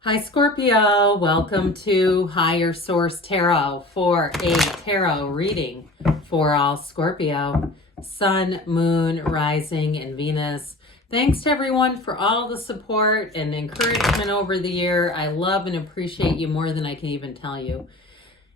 Hi Scorpio, welcome to Higher Source Tarot for a tarot reading for all Scorpio, Sun, Moon, Rising, and Venus. Thanks to everyone for all the support and encouragement over the year. I love and appreciate you more than I can even tell you.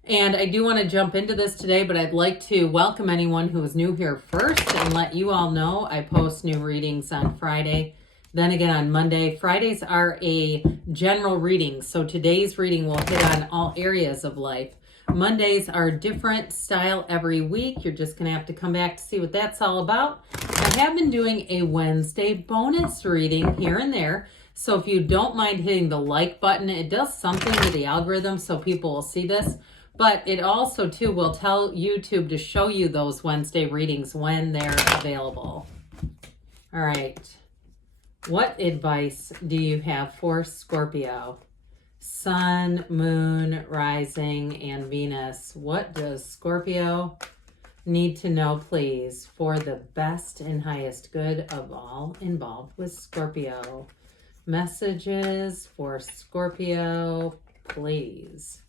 And I do want to jump into this today, but I'd like to welcome anyone who is new here first and let you all know I post new readings on Friday. Then again on Monday. Fridays are a general reading, so today's reading will hit on all areas of life. Mondays are different style every week. You're just going to have to come back to see what that's all about. I have been doing a Wednesday bonus reading here and there, so if you don't mind hitting the like button, it does something to the algorithm so people will see this. But it also, too, will tell YouTube to show you those Wednesday readings when they're available. All right. What advice do you have for Scorpio? Sun, Moon, Rising, and Venus. What does Scorpio need to know, please, for the best and highest good of all involved with Scorpio? Messages for Scorpio, please.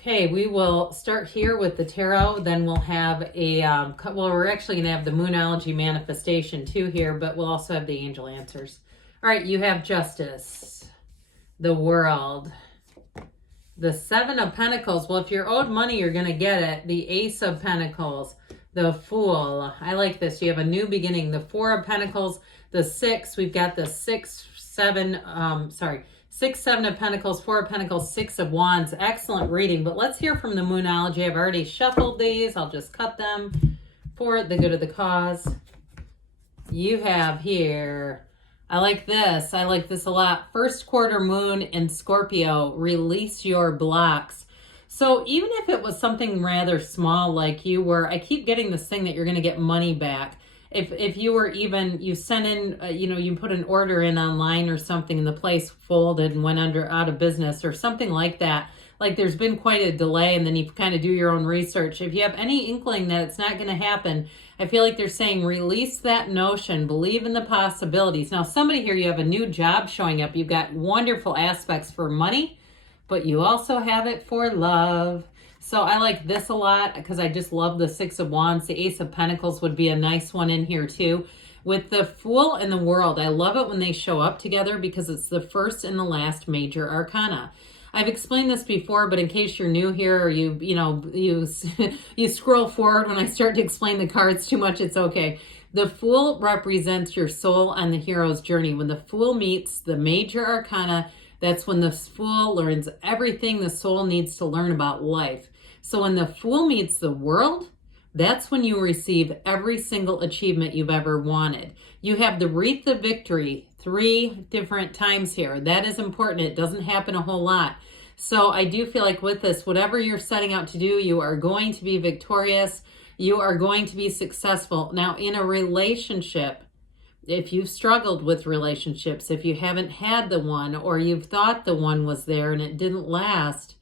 Okay, we will start here with the tarot, then we'll have a, we're actually going to have the Moonology manifestation too here, but we'll also have the angel answers. All right, you have Justice, the World, the Seven of Pentacles. Well, if you're owed money, you're going to get it. The Ace of Pentacles, the Fool. I like this. You have a new beginning. The Four of Pentacles, the Six. We've got the Six, Seven of Pentacles, Four of Pentacles, Six of Wands. Excellent reading, but let's hear from the Moonology. I've already shuffled these. I'll just cut them for the good of the cause. You have here, I like this. I like this a lot. First quarter moon in Scorpio, release your blocks. So even if it was something rather small like you were, I keep getting this thing that you're going to get money back. If you were even, you sent in, you put an order in online or something and the place folded and went out of business or something like that, like there's been quite a delay and then you kind of do your own research. If you have any inkling that it's not going to happen, I feel like they're saying release that notion, believe in the possibilities. Now, somebody here, you have a new job showing up. You've got wonderful aspects for money, but you also have it for love. So I like this a lot because I just love the Six of Wands. The Ace of Pentacles would be a nice one in here too. With the Fool and the World, I love it when they show up together because it's the first and the last major arcana. I've explained this before, but in case you're new here or you scroll forward when I start to explain the cards too much, it's okay. The Fool represents your soul on the hero's journey. When the Fool meets the major arcana, that's when the Fool learns everything the soul needs to learn about life. So when the Fool meets the World, that's when you receive every single achievement you've ever wanted. You have the Wreath of Victory 3 different times here. That is important. It doesn't happen a whole lot. So I do feel like with this, whatever you're setting out to do, you are going to be victorious. You are going to be successful. Now, in a relationship, if you've struggled with relationships, if you haven't had the one, or you've thought the one was there and it didn't last,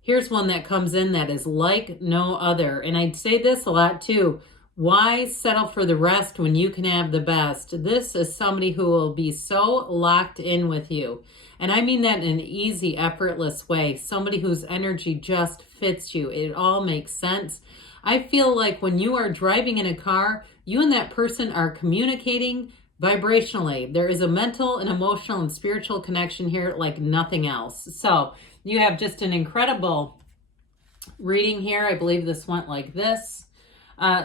here's one that comes in that is like no other. And I'd say this a lot too. Why settle for the rest when you can have the best? This is somebody who will be so locked in with you. And I mean that in an easy, effortless way. Somebody whose energy just fits you. It all makes sense. I feel like when you are driving in a car, you and that person are communicating vibrationally. There is a mental and emotional and spiritual connection here like nothing else. So you have just an incredible reading here. I believe this went like this.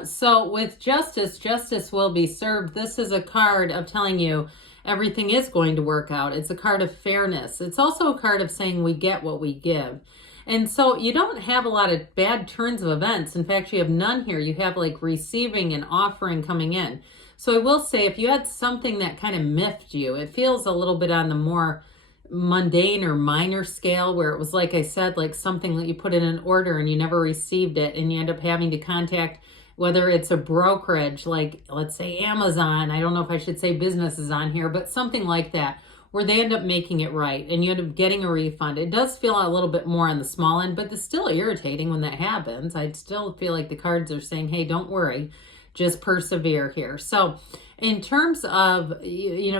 So with Justice, justice will be served. This is a card of telling you everything is going to work out. It's a card of fairness. It's also a card of saying we get what we give. And so you don't have a lot of bad turns of events. In fact, you have none here. You have like receiving and offering coming in. So I will say if you had something that kind of miffed you, it feels a little bit on the more mundane or minor scale where it was, like I said, like something that you put in an order and you never received it and you end up having to contact, whether it's a brokerage, like let's say Amazon, I don't know if I should say businesses on here, but something like that, where they end up making it right and you end up getting a refund. It does feel a little bit more on the small end, but it's still irritating when that happens. I'd still feel like the cards are saying, hey, don't worry. Just persevere here. So in terms of,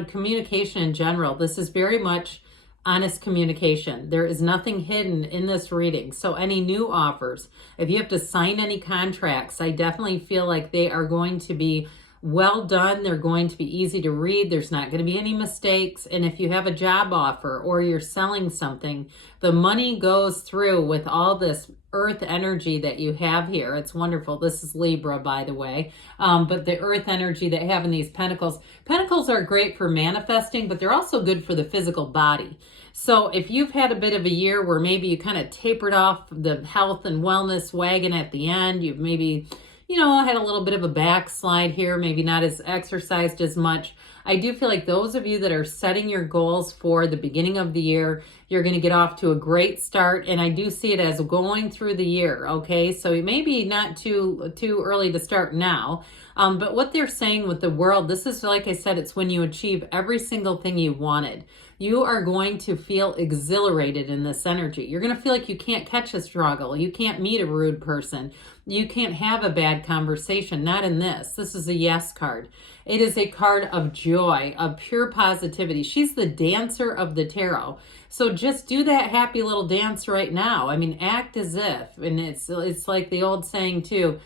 communication in general, this is very much honest communication. There is nothing hidden in this reading. So any new offers, if you have to sign any contracts, I definitely feel like they are going to be well done. They're going to be easy to read. There's not going to be any mistakes. And if you have a job offer or you're selling something, the money goes through with all this earth energy that you have here. It's wonderful. This is Libra, by the way. But the earth energy that have in these pentacles. Pentacles are great for manifesting, but they're also good for the physical body. So if you've had a bit of a year where maybe you kind of tapered off the health and wellness wagon at the end, you've maybe had a little bit of a backslide here, maybe not as exercised as much. I do feel like those of you that are setting your goals for the beginning of the year, you're going to get off to a great start. And I do see it as going through the year. Okay. So maybe not too early to start now. But what they're saying with the world, this is, like I said, it's when you achieve every single thing you wanted. You are going to feel exhilarated in this energy. You're going to feel like you can't catch a struggle. You can't meet a rude person. You can't have a bad conversation. Not in this. This is a yes card. It is a card of joy, of pure positivity. She's the dancer of the tarot. So just do that happy little dance right now. I mean, act as if. And it's like the old saying too,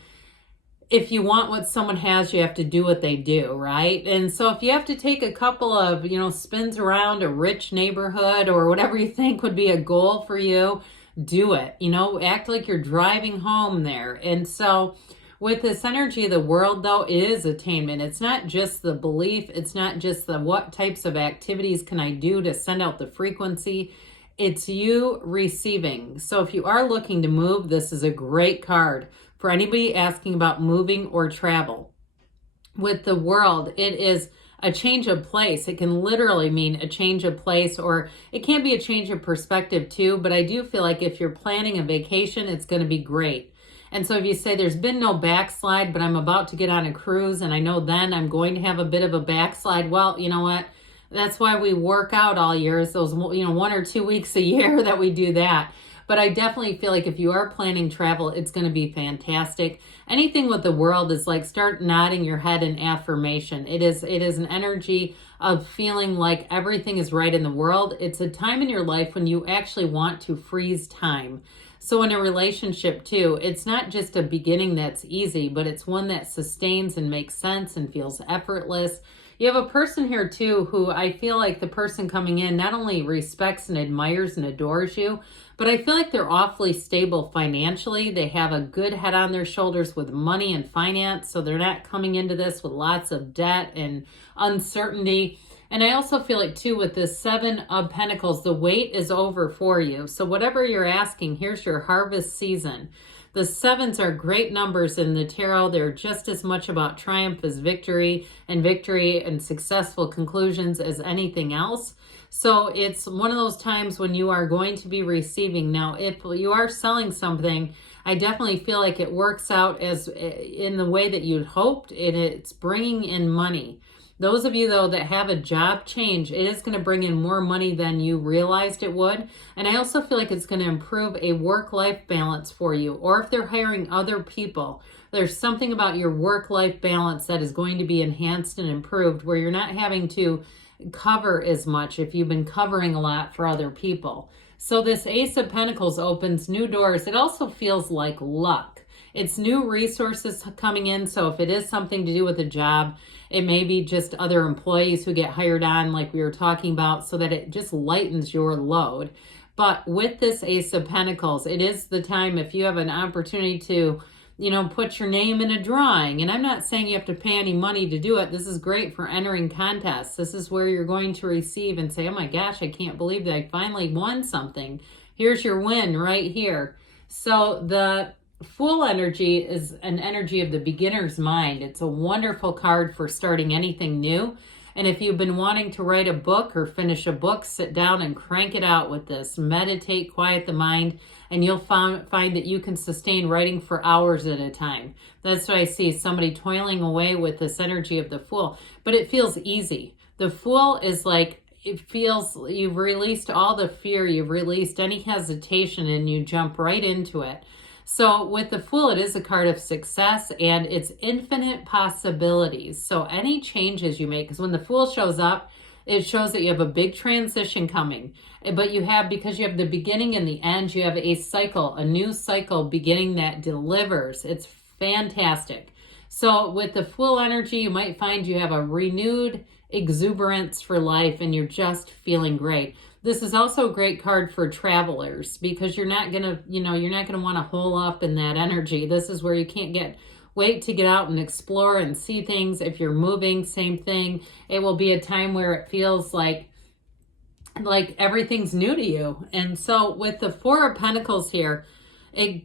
if you want what someone has, you have to do what they do, right? And so if you have to take a couple of, spins around a rich neighborhood or whatever you think would be a goal for you, do it. Act like you're driving home there. And so with this energy of the world, though, it is attainment. It's not just the belief. It's not just the what types of activities can I do to send out the frequency. It's you receiving. So if you are looking to move, this is a great card. For anybody asking about moving or travel. With the world, it is a change of place. It can literally mean a change of place, or it can be a change of perspective too, but I do feel like if you're planning a vacation, it's going to be great. And so if you say there's been no backslide, but I'm about to get on a cruise and I know then I'm going to have a bit of a backslide, well, you know what? That's why we work out all year, is those 1 or 2 weeks a year that we do that. But I definitely feel like if you are planning travel, it's going to be fantastic. Anything with the world is like start nodding your head in affirmation. It is an energy of feeling like everything is right in the world. It's a time in your life when you actually want to freeze time. So in a relationship too, it's not just a beginning that's easy, but it's one that sustains and makes sense and feels effortless. You have a person here too who I feel like the person coming in not only respects and admires and adores you, but I feel like they're awfully stable financially. They have a good head on their shoulders with money and finance, so they're not coming into this with lots of debt and uncertainty. And I also feel like too with this 7 of Pentacles, the wait is over for you. So whatever you're asking, here's your harvest season. The 7s are great numbers in the tarot. They're just as much about triumph as victory and successful conclusions as anything else. So it's one of those times when you are going to be receiving. Now, if you are selling something, I definitely feel like it works out as in the way that you'd hoped. It's bringing in money. Those of you, though, that have a job change, it is going to bring in more money than you realized it would. And I also feel like it's going to improve a work-life balance for you. Or if they're hiring other people, there's something about your work-life balance that is going to be enhanced and improved where you're not having to cover as much if you've been covering a lot for other people. So this Ace of Pentacles opens new doors. It also feels like luck. It's new resources coming in. So if it is something to do with a job, it may be just other employees who get hired on like we were talking about so that it just lightens your load. But with this Ace of Pentacles, it is the time if you have an opportunity to put your name in a drawing. And I'm not saying you have to pay any money to do it. This is great for entering contests. This is where you're going to receive and say, oh my gosh, I can't believe that I finally won something. Here's your win right here. So the Fool energy is an energy of the beginner's mind. It's a wonderful card for starting anything new. And if you've been wanting to write a book or finish a book, sit down and crank it out with this. Meditate, quiet the mind, and you'll find that you can sustain writing for hours at a time. That's what I see, somebody toiling away with this energy of the Fool. But it feels easy. The Fool is like, it feels you've released all the fear, you've released any hesitation, and you jump right into it. So with the Fool, it is a card of success and it's infinite possibilities. So any changes you make, because when the Fool shows up, it shows that you have a big transition coming. But you have, because you have the beginning and the end, you have a cycle, a new cycle beginning that delivers. It's fantastic. So with the Fool energy, you might find you have a renewed exuberance for life and you're just feeling great. This is also a great card for travelers because you're not going to, you're not going to want to hole up in that energy. This is where you can't wait to get out and explore and see things. If you're moving, same thing. It will be a time where it feels like everything's new to you. And so with the Four of Pentacles here,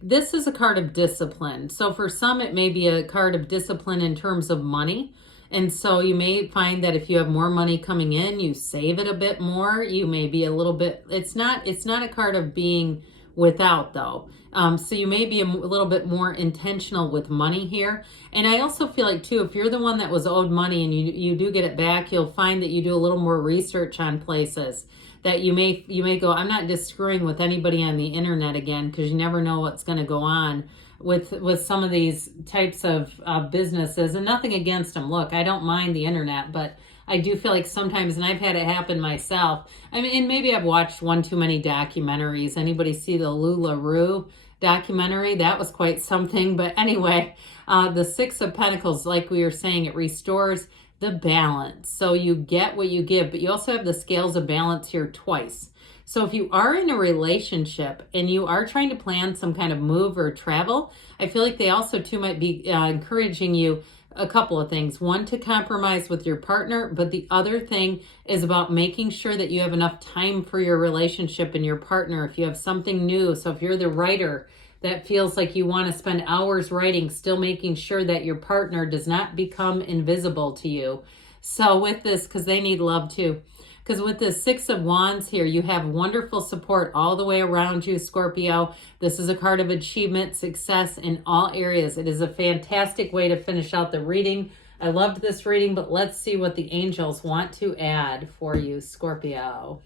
this is a card of discipline. So for some, it may be a card of discipline in terms of money. And so you may find that if you have more money coming in, you save it a bit more. You may be a little bit, it's not a card of being without though. So you may be a little bit more intentional with money here. And I also feel like too, if you're the one that was owed money and you do get it back, you'll find that you do a little more research on places that you may go, I'm not just screwing with anybody on the internet again, because you never know what's going to go on with some of these types of businesses. And nothing against them. Look, I don't mind the internet, but I do feel like sometimes, and I've had it happen myself. I mean, and maybe I've watched one too many documentaries. Anybody see the LuLaRoe documentary? That was quite something. But anyway, the Six of Pentacles, like we were saying, it restores the balance. So you get what you give, but you also have the scales of balance here twice. So if you are in a relationship and you are trying to plan some kind of move or travel, I feel like they also too might be encouraging you a couple of things. One, to compromise with your partner, but the other thing is about making sure that you have enough time for your relationship and your partner. If you have something new, so if you're the writer that feels like you want to spend hours writing, still making sure that your partner does not become invisible to you. So with this, because they need love too. Because with the Six of Wands here, you have wonderful support all the way around you, Scorpio. This is a card of achievement, success in all areas. It is a fantastic way to finish out the reading. I loved this reading, but let's see what the angels want to add for you, Scorpio.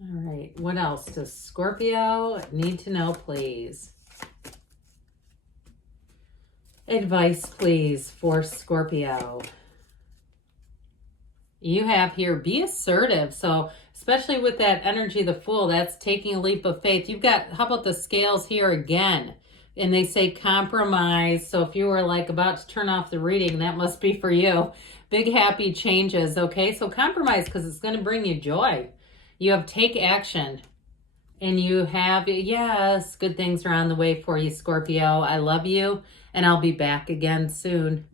All right, what else does Scorpio need to know, please? Advice, please, for Scorpio. You have here, be assertive. So especially with that energy, the Fool, that's taking a leap of faith. You've got, how about the scales here again? And they say compromise. So if you were like about to turn off the reading, that must be for you. Big happy changes, okay? So compromise, because it's going to bring you joy. You have take action. And you have, yes, good things are on the way for you, Scorpio. I love you, and I'll be back again soon.